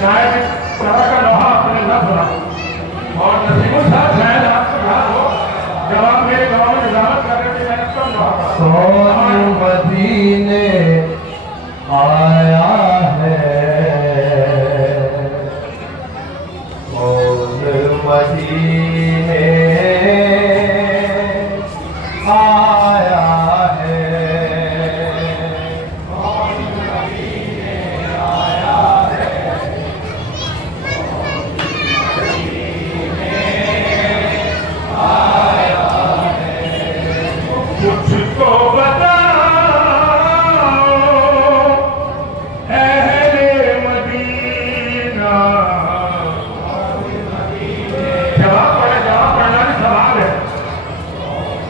शायद तरह का लोहा आपने न सुना और नसीबों साहब शायद आपको याद हो जब आप मेरे गाँव में निजामत कर रहे थे मैंने कब लोहा कौन मदीने आया है, कौन मदीने आया है, कौन मदीने आया है, कौन मदीने आया है। मुझको बताओ अहले मदीना। जवाब पढ़ना भी सवाल है।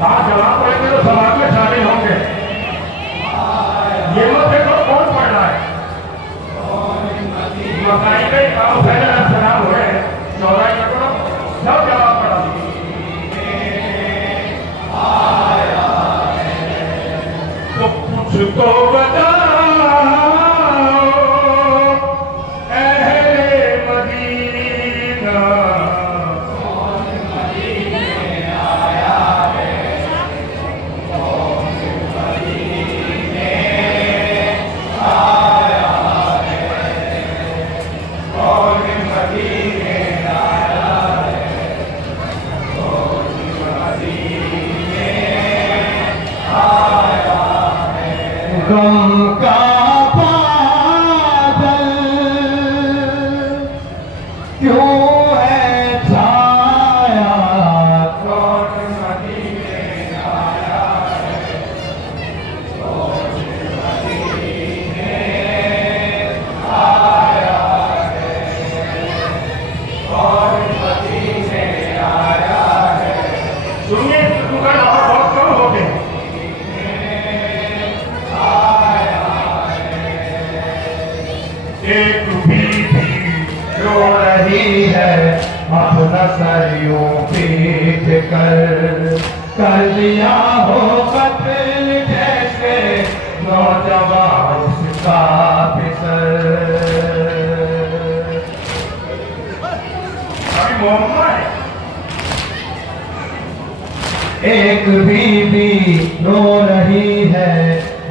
हाँ जवाब पढ़ेंगे तो सवाल में शामिल होंगे। ये मत देखो कौन पढ़ रहा है। मकाई के काम पहले सलाम हुए 14 करो सब जवाब पढ़ा तो मुझको बताओ अहले मदीना। कौन मदीने आया है, कौन मदीने आया है, कौन मदीने आया है, कौन मदीने आया है। गम का बादल क्यों है छाया, कौन मदीने आया है, कौन मदीने आया है, कौन मदीने आया है। सुनिए दुकान बहुत कम हो गए। एक बीवी रो रही है अपना सर यूं पीट कर दिया हो कत्ल जैसे नौजवान उसका फिसर। अभी मोहम्मद है। एक बीवी रो रही है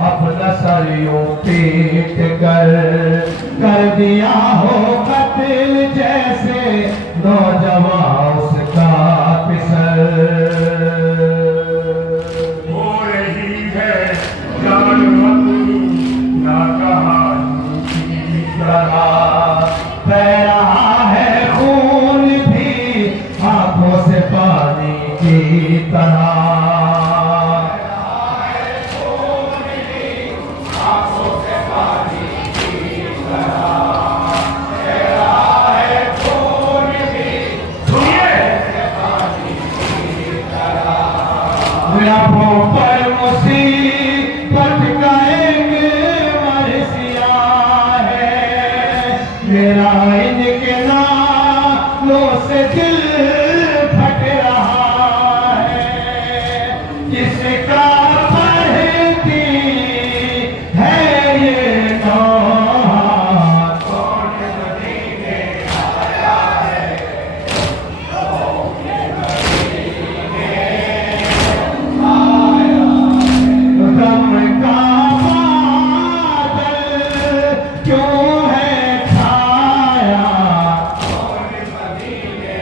अपना सर यूं पीट कर दिया हो कत्ल जैसे नौजवान उसका फिसर। हो रही है जान मत ना कहानी की तरह बह रहा है खून भी आंखों से पानी की तरह। लबों पर मुसीबत का एक मरसिया है, मेरा इनके नालों से दिल फट रहा है। जिसका पढ़ती है ये नौहान, कौन मदीने आया है, कौन मदीने आया है। गम का बादल क्यों है छाया, कौन मदीने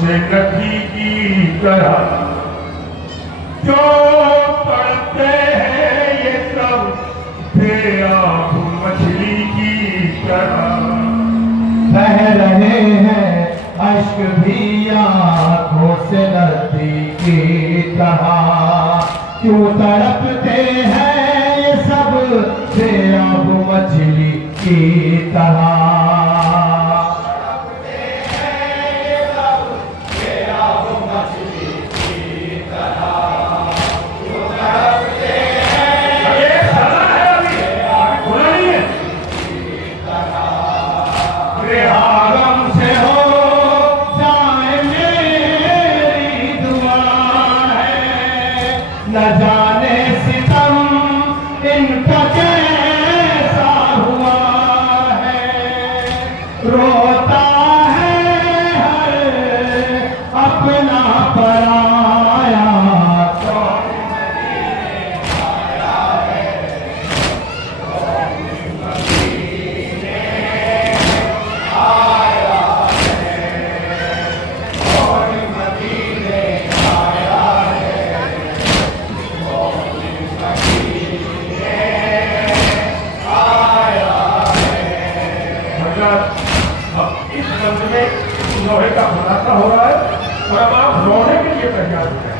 से नदी की तरह जो पड़ते हैं ये सब बेआब मछली की तरह। बह रहे हैं अश्क भी आंखों से नदी की तरह, क्यों तड़पते हैं ये सब बेआब मछली की तरह। न जाने सितम इनका कैसा हुआ है, रोता है हर अपना पराया। अब इस मंच में लोहे का खुलासा हो रहा है और अब आप रोने के लिए तैयार हो गए।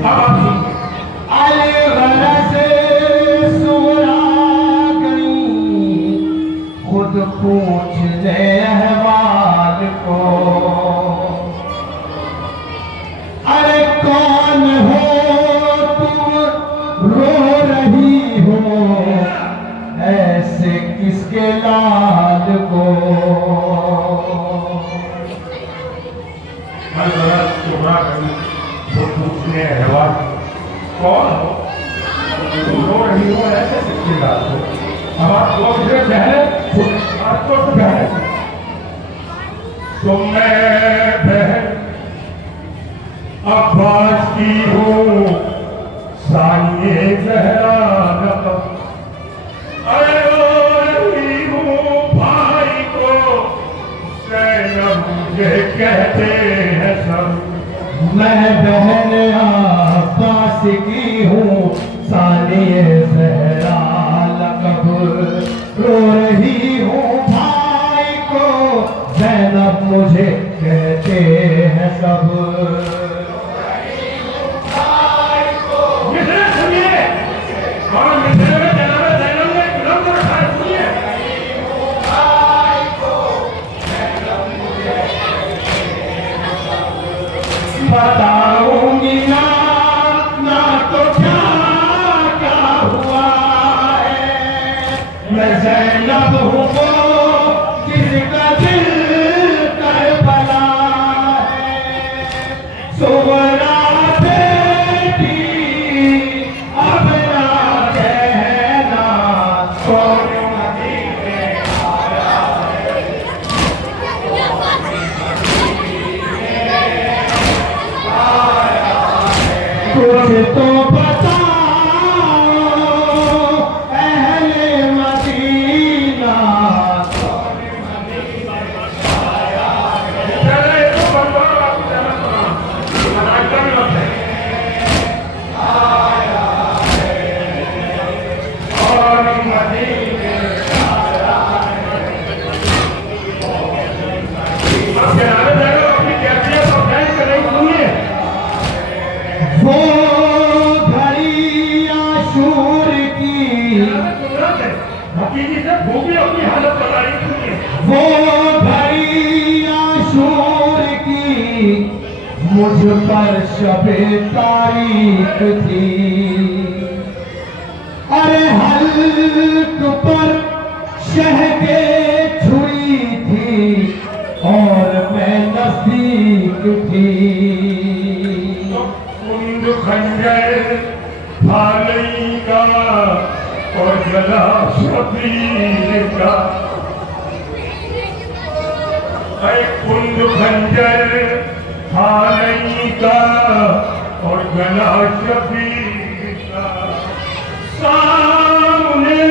अब आप सुनिए। सुरा गई खुद पूछ ले अहवाल को, अरे कौन हो तुम रो रही हो ऐसे किसके लाल को। पूछने अहवाल कौन हो तुम रो रही हो ऐसे किसके लाल को। अब आप दो बहने आपको तो बहन तो मैं बहन अब्बास की हूँ सानिए ज़हरा रकम। अरे रो रही हूँ भाई को ज़ैनब मुझे कहते हैं सब। मैं बहन अब्बास की हूँ सानिए ज़हरा लक़ब, रो रही हूँ भाई को ज़ैनब मुझे कहते हैं सब। मिसरे सुनिए और मिसरे में जनाब ज़ैनब ने गुलाम को रखा है। सुनिए बताऊंगी ना ना तो क्या क्या हुआ है, मैं ज़ैनब हूँ वो जिसका दिल करबला है। सुगरा बेटी अब ना कहना कौन मदीने आया है। कुछ तो बताओ अहले मदीना, चले तो बंदर आपको जन्नत बनाना बनाता भी मत है। और मदीने अब जनाब ज़ैनब अपनी कैफियत और फैन करें। सुनिए वो घड़ी आशूर की, हकीकी से भूखी अपनी हालत बताई। सुनिए वो घड़ी आशूर की मुझ पर शबे तारीख थी। अरे हल्क पर शहके छुरी थी और मैं नजदीक थी। कुंद खंजर भालई का और गला शबीर का। कुंद खंजर भालई का और गला शबीर का। सामने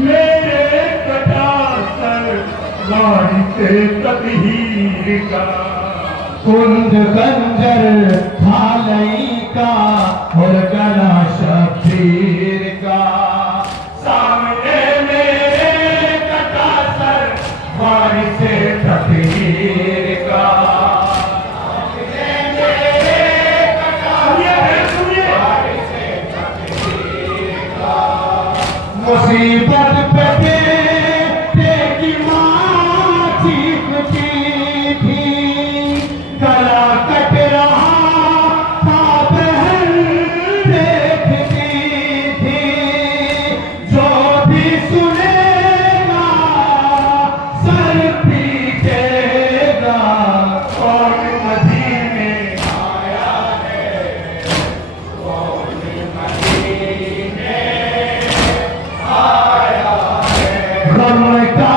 मेरे कटा सर वारिसे तकदीर का। कुंद गंजर थालई का और गला शबीर का। सामने मेरे कटा सर वारिस तकदीर का। सामने मेरे कटा सर वारिस तकदीर का। मुसीबत पे बेटे की माँ चीखती थी, गला कट रहा था बहन देखती थी। जो भी सुनेगा सर पीटेगा, कौन मदीने आया है, कौन मदीने आया है। गम का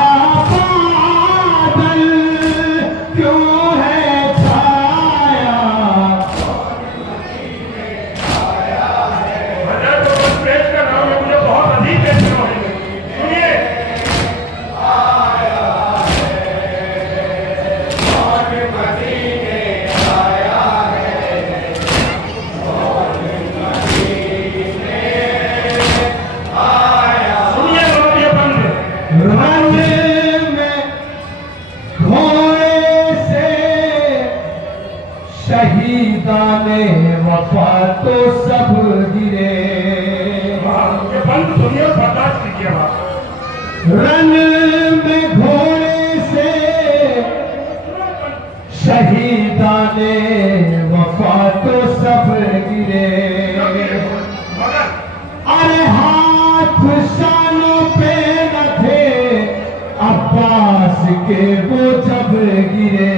बादल क्यों है छाया, मैं तो बस पेश कर रहा हूँ, मुझे बहुत अधिक टेंशन हो रही है। सुनिए सुनिए बात ये बंद है। रन में घोड़े से शहीदाने वफा तो सब गिरे। ये बंद सुनिए और बर्दाश्त कीजिए बात। रन में घोड़े से शहीदाने वफा तो सब गिरे। मगर अरे हाथ शानों पे न थे अब्बास के वो जब गिरे।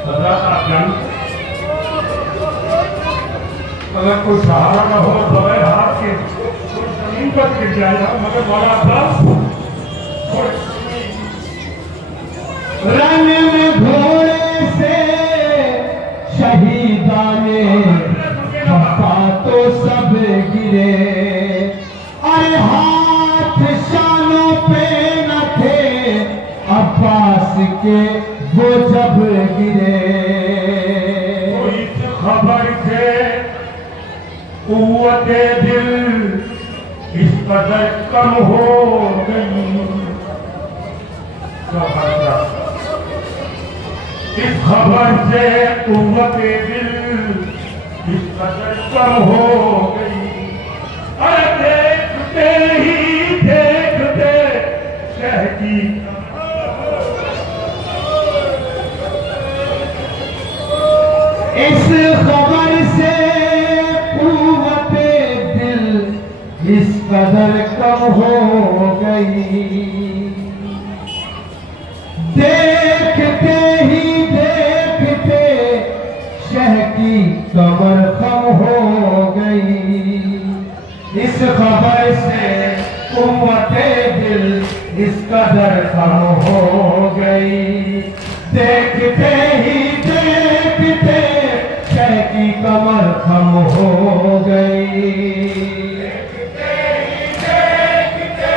हजरत आप जानते हैं, अगर कोई सहारा न हो बगैर हाथ के कोई जमीन पर गिर जाएगा, मगर मौला अब्बास रन में घोड़े से शहीदाने वफा तो सब गिरे। अरे हाथ शानों पे न थे अब्बास के वो जब गिरे। इस खबर से कुव्वते दिल इस कदर कम हो गई। इस खबर से कुव्वते दिल इस कदर कम हो गई। अरे देखते ही देखते शह की इस खबर से कुव्वते दिल इस कदर कम हो गई। देखते ही देखते शह की कमर कम हो गई। इस खबर से कुव्वते दिल इस कदर कम हो गई। देखते ही देखते शह की कमर कम हो गई। देखते ही देखते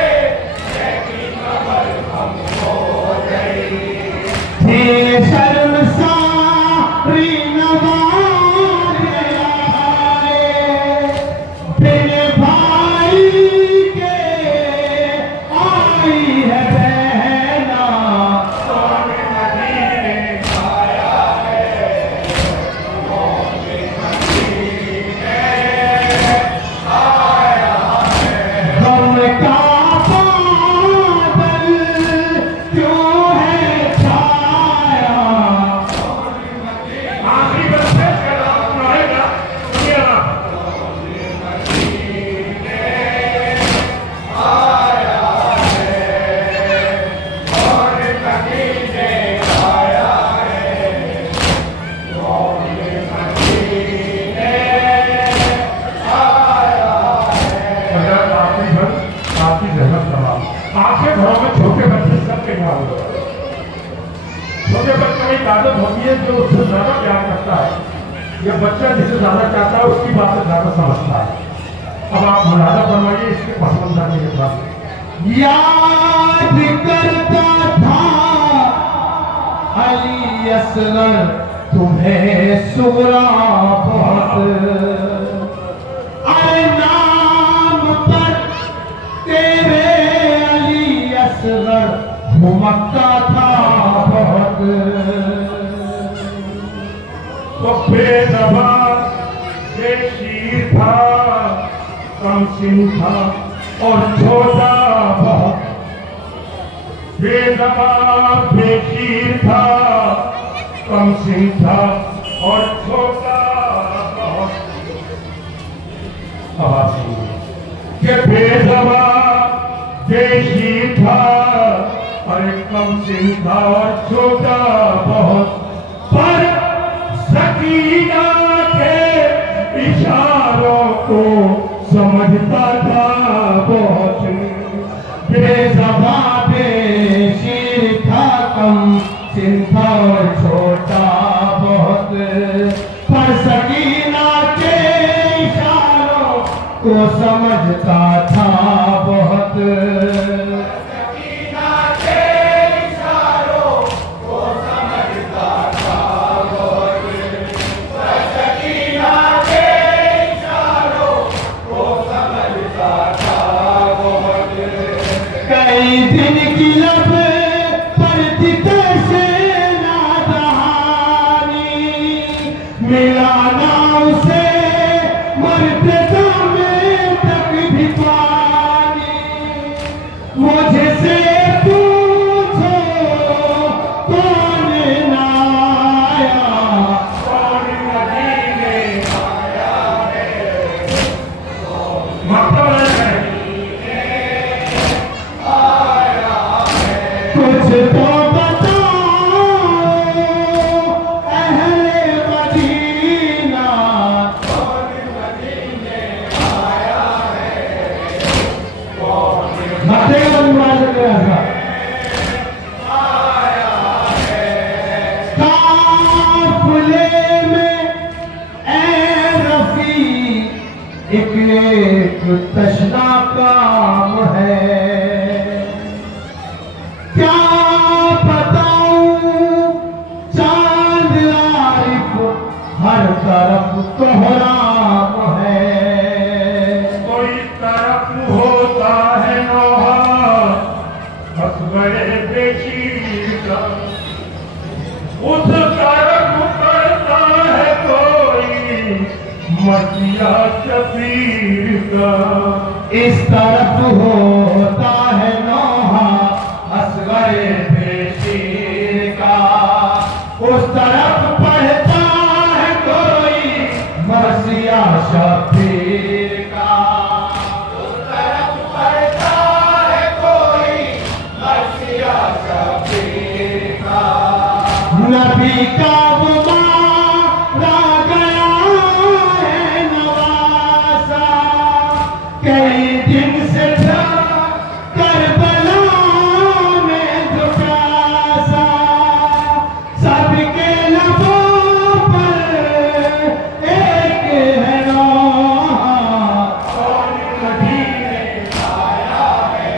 शह की कमर कम हो गई। थी शर्मसारी नवाज़े आए, बिन भाई के आई है बहना, कौन मदीने आया है, कौन मदीने आया है। गम का बादल क्यों है छाया, आखिरी बार पेश कर रहा हूं, सुनाएगा सुनिए आप। आपके घरों में छोटे बच्चे सबके यहाँ होते हैं। छोटे बच्चों की एक आदत होती है जो उससे ज्यादा प्यार करता है, या बच्चा जिसे ज्यादा चाहता है उसकी बात ज्यादा समझता है। अब आप मुलाजा फरमाइए इसके पसंद आने के बाद। याद करता असगर तुम्हें सुगरा बहुत, अरे नाम पर तेरे अली असगर घुमक्का था बहुत। तो बेदबा बेशीर था, कमसिन था और छोटा बहुत। बेदबा बेशीर था, कमसिन था और छोटा बहुत। आवाज सुनिए कि बेदबा बेशीर था, अरे कमसिन था और छोटा बहुत, पर सकीना के इशारों को समझता था बहुत। बेज़बा बेशीर था, कम सिन था और छोटा बहुत, पर सकीना के इशारों को समझता था बहुत। सकीना के इशारों को समझता था बहुत, पर सकीना के इशारों को समझता था बहुत। कई दिन की लब पर थी कैसे नादहानी, मिला ना उसे मरते दम तक भी पानी। मुझसे पूछो कौन ना आया, कौन मदीने आया है, मतलब है कुछ तो बताओ अहले मदीना, कौन मदीने आया है, कौन काफिले में ए रफी एक तशना काम है। क्या बताऊं चांद आरिफ हर तरफ कोहराम है। कोई तरफ होता है नौहा असगरे बेशीर का, उस तरफ पड़ता है कोई मटिया शबीर का। इस तरफ होता है नौहा असगरे बेशीर का, उस तरफ पढ़ता है कोई मर्सिया शबीर का। उस तरफ पढ़ता है कोई मर्सिया शबीर का। नबी का वो मारा गया है नवासा, कई दिन से था करबला में जो प्यासा, सबके लबों पर एक है नौहा, कौन मदीने आया है,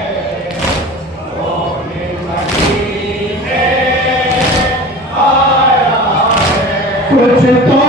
कौन मदीने आया है। कुछ तो